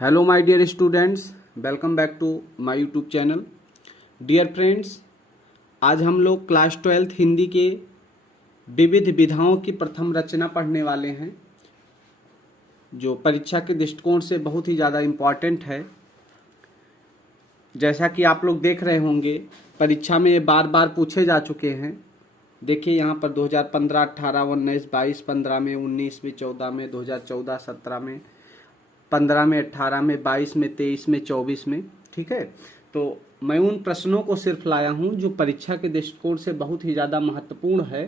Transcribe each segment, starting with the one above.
Hello my dear students, welcome back to my YouTube channel. Dear friends, आज हम लोग class 12th Hindi के विविध विधाओं की प्रथम रचना पढ़ने वाले हैं, जो परीक्षा के दृष्टिकोण से बहुत ही ज़्यादा इम्पॉर्टेंट है। जैसा कि आप लोग देख रहे होंगे, परीक्षा में ये बार बार पूछे जा चुके हैं। देखिए यहाँ पर 2015, 18, 19, 22, 15 में, 19 में, 14 में, 2014, 17 में, 15 में, 18 में, 22 में, 23 में, 24 में। ठीक है, तो मैं उन प्रश्नों को सिर्फ लाया हूं जो परीक्षा के दृष्टिकोण से बहुत ही ज़्यादा महत्वपूर्ण है।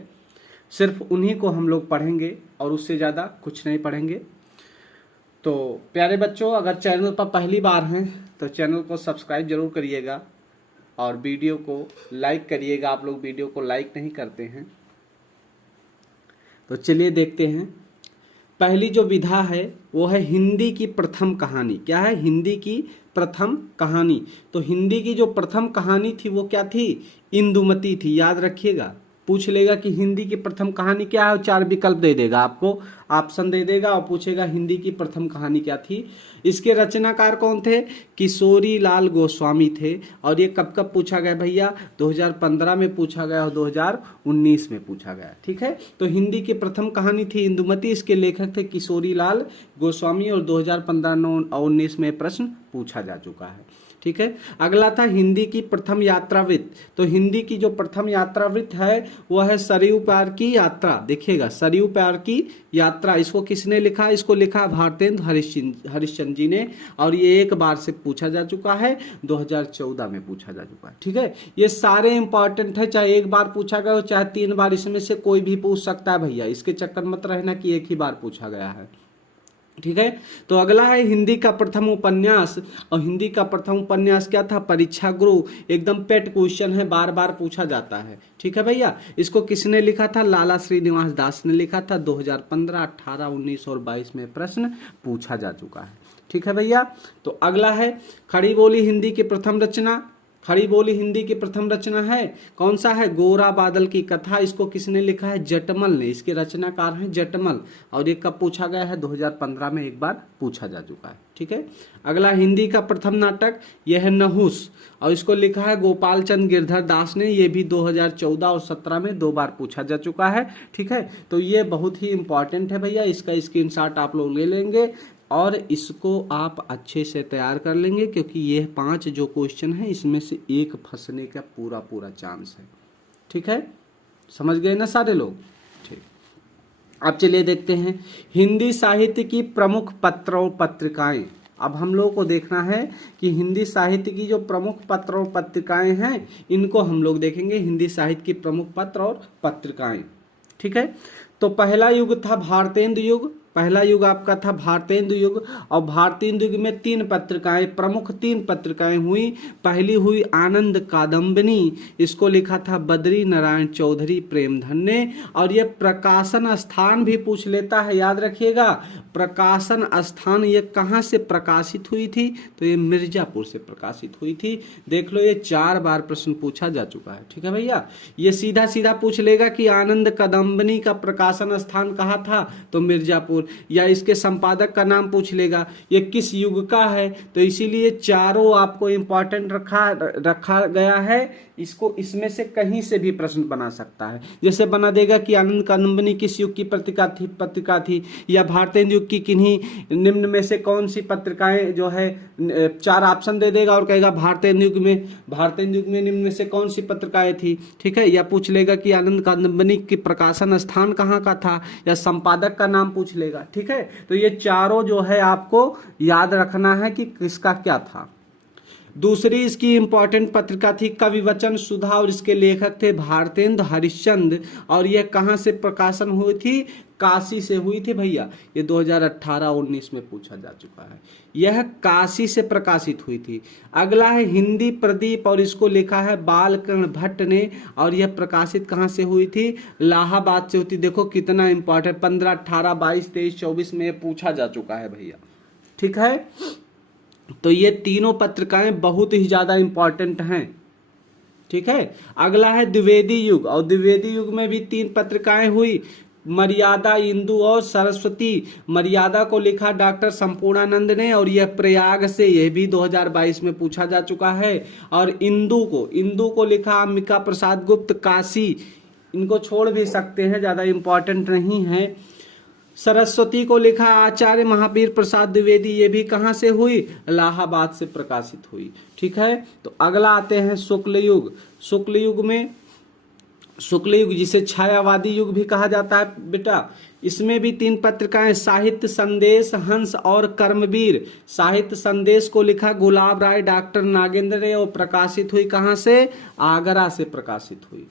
सिर्फ उन्हीं को हम लोग पढ़ेंगे और उससे ज़्यादा कुछ नहीं पढ़ेंगे। तो प्यारे बच्चों, अगर चैनल पर पहली बार हैं तो चैनल को सब्सक्राइब जरूर करिएगा और वीडियो को लाइक करिएगा। आप लोग वीडियो को लाइक नहीं करते हैं। तो चलिए देखते हैं। पहली जो विधा है वो है हिंदी की प्रथम कहानी। क्या है? हिंदी की प्रथम कहानी। तो हिंदी की जो प्रथम कहानी थी वो क्या थी? इंदुमती थी। याद रखिएगा, पूछ लेगा कि हिंदी की प्रथम कहानी क्या है, 4 विकल्प दे देगा, आपको ऑप्शन दे देगा और पूछेगा हिंदी की प्रथम कहानी क्या थी। इसके रचनाकार कौन थे? किशोरी लाल गोस्वामी थे। और ये कब कब पूछा गया भैया? 2015 में पूछा गया और 2019 में पूछा गया। ठीक है, तो हिंदी की प्रथम कहानी थी इंदुमती। इसके लेखक थे किशोरी लाल गोस्वामी और 2015 और 19 में प्रश्न पूछा जा चुका है। ठीक है, अगला था हिंदी की प्रथम यात्रावृत्त। तो हिंदी की जो प्रथम यात्रावृत्त है वो है सरयू पार की यात्रा। देखिएगा, सरयू पार की यात्रा। इसको किसने लिखा? इसको लिखा भारतेंदु हरिश्चंद्र जी ने। और ये एक बार से पूछा जा चुका है, 2014 में पूछा जा चुका है। ठीक है, ये सारे इंपॉर्टेंट है, चाहे एक बार पूछा गया हो चाहे 3 बार, इसमें से कोई भी पूछ सकता है भैया। इसके चक्कर मत रहना कि एक ही बार पूछा गया है। ठीक है, तो अगला है हिंदी का प्रथम उपन्यास। और हिंदी का प्रथम उपन्यास क्या था? परीक्षा गुरु। एकदम पेट क्वेश्चन है, बार बार पूछा जाता है। ठीक है भैया, इसको किसने लिखा था? लाला श्रीनिवास दास ने लिखा था। 2015, 18, 19 और 22 में प्रश्न पूछा जा चुका है। ठीक है भैया, तो अगला है खड़ी बोली हिंदी की प्रथम रचना। खड़ी बोली हिंदी की प्रथम रचना है कौन सा है? गोरा बादल की कथा। इसको किसने लिखा है? जटमल ने। इसके रचनाकार हैं जटमल। और ये कब पूछा गया है? 2015 में एक बार पूछा जा चुका है। ठीक है, अगला हिंदी का प्रथम नाटक यह है नहुस। और इसको लिखा है गोपाल चंद गिरधर दास ने। ये भी 2014 और 17 में 2 बार पूछा जा चुका है। ठीक है, तो ये बहुत ही इंपॉर्टेंट है भैया। इसका स्क्रीनशॉट आप लोग ले लेंगे और इसको आप अच्छे से तैयार कर लेंगे, क्योंकि ये 5 जो क्वेश्चन है इसमें से एक फंसने का पूरा चांस है। ठीक है, समझ गए ना सारे लोग? ठीक, अब चलिए देखते हैं हिंदी साहित्य की प्रमुख पत्र और पत्रिकाएं। अब हम लोग को देखना है कि हिंदी साहित्य की जो प्रमुख पत्र और पत्रिकाएं हैं इनको हम लोग देखेंगे। हिंदी साहित्य की प्रमुख पत्र और पत्रिकाएं। ठीक है, तो पहला युग था भारतेंदु युग। पहला युग आपका था भारतेंदु युग। और भारतेंदु युग में 3 पत्रिकाएं, प्रमुख 3 पत्रिकाएं हुई। पहली हुई आनंद कादम्बिनी। इसको लिखा था बद्री नारायण चौधरी प्रेमधन ने। और ये प्रकाशन स्थान भी पूछ लेता है, याद रखिएगा। प्रकाशन स्थान ये कहाँ से प्रकाशित हुई थी? तो ये मिर्जापुर से प्रकाशित हुई थी। देख लो, ये 4 बार प्रश्न पूछा जा चुका है। ठीक है भैया, ये सीधा सीधा पूछ लेगा कि आनंद कादम्बिनी का प्रकाशन स्थान कहाँ था? तो मिर्जापुर। या इसके संपादक का नाम पूछ लेगा, ये किस युग का है? तो इसीलिए चारों आपको इंपॉर्टेंट रखा गया है। इसको इसमें से कहीं से भी प्रश्न बना सकता है। जैसे बना देगा कि आनंद कादम्बिनी किस युग की पत्रिका थी, या भारतेंदु युग की किन्हीं निम्न में से कौन सी पत्रिकाएं जो है, 4 ऑप्शन दे देगा और कहेगा भारतेंदु युग में निम्न में से कौन सी पत्रिकाएं थी। ठीक है, या पूछ लेगा कि आनंद कादम्बिनी की प्रकाशन स्थान कहाँ का था, या संपादक का नाम पूछ लेगा। ठीक है, तो ये चारों जो है आपको याद रखना है कि किसका क्या था। दूसरी इसकी इंपॉर्टेंट पत्रिका थी कविवचन सुधा। और इसके लेखक थे भारतेंदु हरिश्चंद्र। और यह कहां से प्रकाशन हुई थी? काशी से हुई थी भैया। ये 2018-19 में पूछा जा चुका है। यह काशी से प्रकाशित हुई थी। अगला है हिंदी प्रदीप। और इसको लिखा है बालकर्ण भट्ट ने। और यह प्रकाशित कहां से हुई थी? इलाहाबाद से हुई थी। देखो कितना इंपॉर्टेंट, 15, 18, 22, 23, 24 में पूछा जा चुका है भैया। ठीक है, तो ये तीनों पत्रिकाएं बहुत ही ज्यादा इंपॉर्टेंट हैं। ठीक है, अगला है द्विवेदी युग। और द्विवेदी युग में भी 3 पत्रिकाएं हुई। मर्यादा, इंदु और सरस्वती। मर्यादा को लिखा डॉक्टर संपूर्णानंद ने, और यह प्रयाग से, यह भी 2022 में पूछा जा चुका है। और इंदु को लिखा अंबिका प्रसाद गुप्त, काशी। इनको छोड़ भी सकते हैं, ज्यादा इंपॉर्टेंट नहीं है। सरस्वती को लिखा आचार्य महावीर प्रसाद द्विवेदी, ये भी कहां से हुई? इलाहाबाद से प्रकाशित हुई। ठीक है, तो अगला आते हैं शुक्ल युग। शुक्ल युग जिसे छायावादी युग भी कहा जाता है बेटा, इसमें भी 3 पत्रिकाएं, साहित्य संदेश, हंस और कर्मवीर। साहित्य संदेश को लिखा गुलाब राय डॉक्टर नागेंद्र ने, और प्रकाशित हुई कहां से? आगरा से प्रकाशित हुई।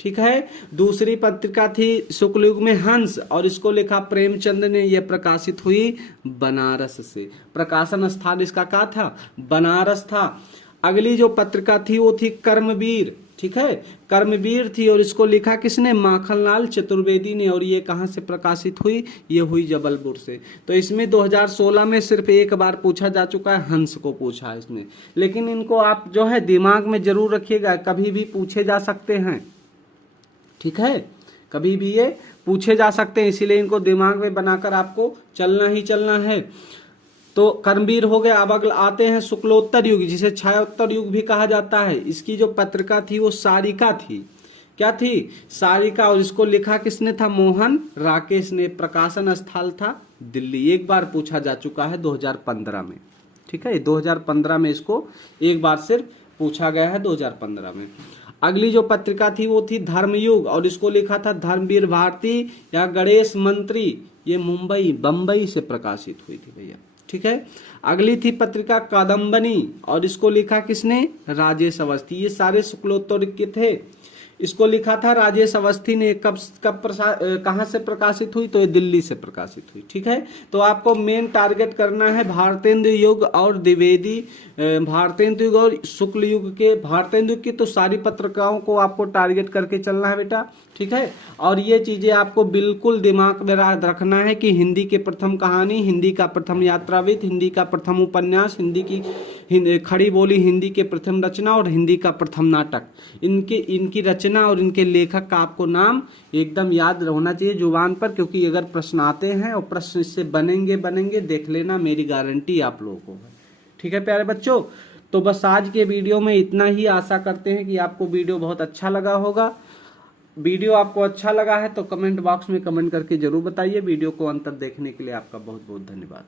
ठीक है, दूसरी पत्रिका थी शुक्ल युग में हंस, और इसको लिखा प्रेमचंद ने, यह प्रकाशित हुई बनारस से। प्रकाशन स्थान इसका क्या था? बनारस था। अगली जो पत्रिका थी वो थी कर्मवीर। ठीक है, कर्मवीर थी, और इसको लिखा किसने? माखनलाल चतुर्वेदी ने, और ये कहां से प्रकाशित हुई? ये हुई जबलपुर से। तो इसमें 2016 में सिर्फ एक बार पूछा जा चुका है, हंस को पूछा है इसमें, लेकिन इनको आप जो है दिमाग में जरूर रखिएगा, कभी भी पूछे जा सकते हैं। ठीक है, कभी भी ये पूछे जा सकते हैं, इसीलिए इनको दिमाग में बनाकर आपको चलना ही चलना है। तो कर्मवीर हो गया। अब अगला आते हैं शुक्लोत्तर युग, जिसे छायोत्तर युग भी कहा जाता है। इसकी जो पत्रिका थी वो सारिका थी। क्या थी? सारिका, और इसको लिखा किसने था? मोहन राकेश ने। प्रकाशन स्थल था दिल्ली। एक बार पूछा जा चुका है 2015 में। ठीक है, 2015 में इसको एक बार सिर्फ पूछा गया है, 2015 में। अगली जो पत्रिका थी वो थी धर्मयुग, और इसको लिखा था धर्मवीर भारती या गणेश मंत्री। ये बंबई से प्रकाशित हुई थी भैया। ठीक है, अगली थी पत्रिका कादम्बनी, और इसको लिखा किसने? राजेश अवस्थी। ये सारे शुक्लोत्तर के थे। इसको लिखा था राजेश अवस्थी ने। कहां से प्रकाशित हुई? तो ये दिल्ली से प्रकाशित हुई। ठीक है, तो आपको मेन टारगेट करना है भारतेंदु युग और द्विवेदी, भारतेंदु युग और शुक्ल युग के। भारतेंदु युग की तो सारी पत्रिकाओं को आपको टारगेट करके चलना है बेटा। ठीक है, और ये चीजें आपको बिल्कुल दिमाग में रखना है कि हिंदी के प्रथम कहानी, हिंदी का प्रथम यात्राविद, हिंदी का प्रथम उपन्यास, हिंदी की खड़ी बोली, हिंदी के प्रथम रचना और हिंदी का प्रथम नाटक। इनकी रचना और इनके लेखक का आपको नाम एकदम याद होना चाहिए जुबान पर, क्योंकि अगर प्रश्न आते हैं और प्रश्न इससे बनेंगे, देख लेना, मेरी गारंटी आप लोगों को है। ठीक है प्यारे बच्चों, तो बस आज के वीडियो में इतना ही। आशा करते हैं कि आपको वीडियो बहुत अच्छा लगा होगा। वीडियो आपको अच्छा लगा है तो कमेंट बॉक्स में कमेंट करके जरूर बताइए। वीडियो को अंत तक देखने के लिए आपका बहुत बहुत धन्यवाद।